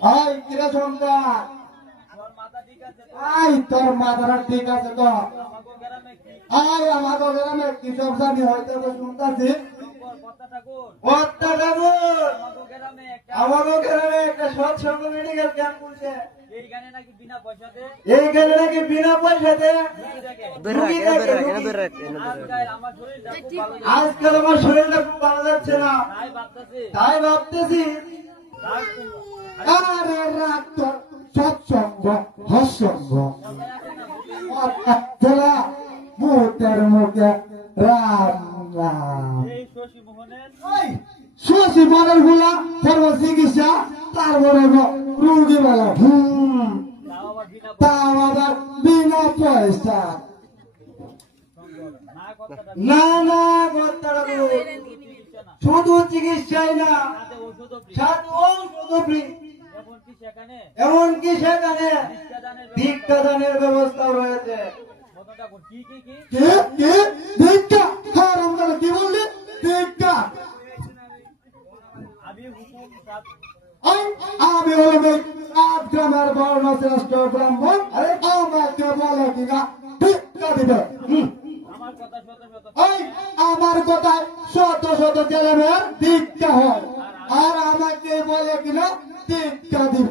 I কিরে সংখ্যা I তোর মাথাটা ঠিক আছে তো আই আমাকে গ্রামে কি সব জানি হয়তো তো শুনতাছি আমাকে গ্রামে একটা সৎসঙ্গ মেডিকেল ক্যাম্প করছে এইখানে নাকি বিনা পয়সাতে আজকাল আমার শরীরটা খুব ভালো যাচ্ছে না তাই ভাবতেছি আরে রাত তোর সৎসঙ্গ হসঙ্গ মুহূর্তের মুখে রাম রাম শশী মনের গুলা সর্ব চিকিৎসা তারপরে রুগী বলা তাও আবার বিনা পয়সা না না শুধু চিকিৎসাই না সাথে ঔষধ ফ্রি এমনকি সেখানে ভিক্ষাদানের ব্যবস্থা রয়েছে ভিক্ষা কি বললি ভিক্ষা আমি হলাম আট গ্রামের বর্ণ শ্রেষ্ঠ ব্রাহ্মণ আমাকে বলে কিনা ভিক্ষা দিবে আমার কথায় শত শত ছেলেমেয়ের ভিক্ষা হয় আর আমাকে বলে কিনা ভিক্ষা দিবে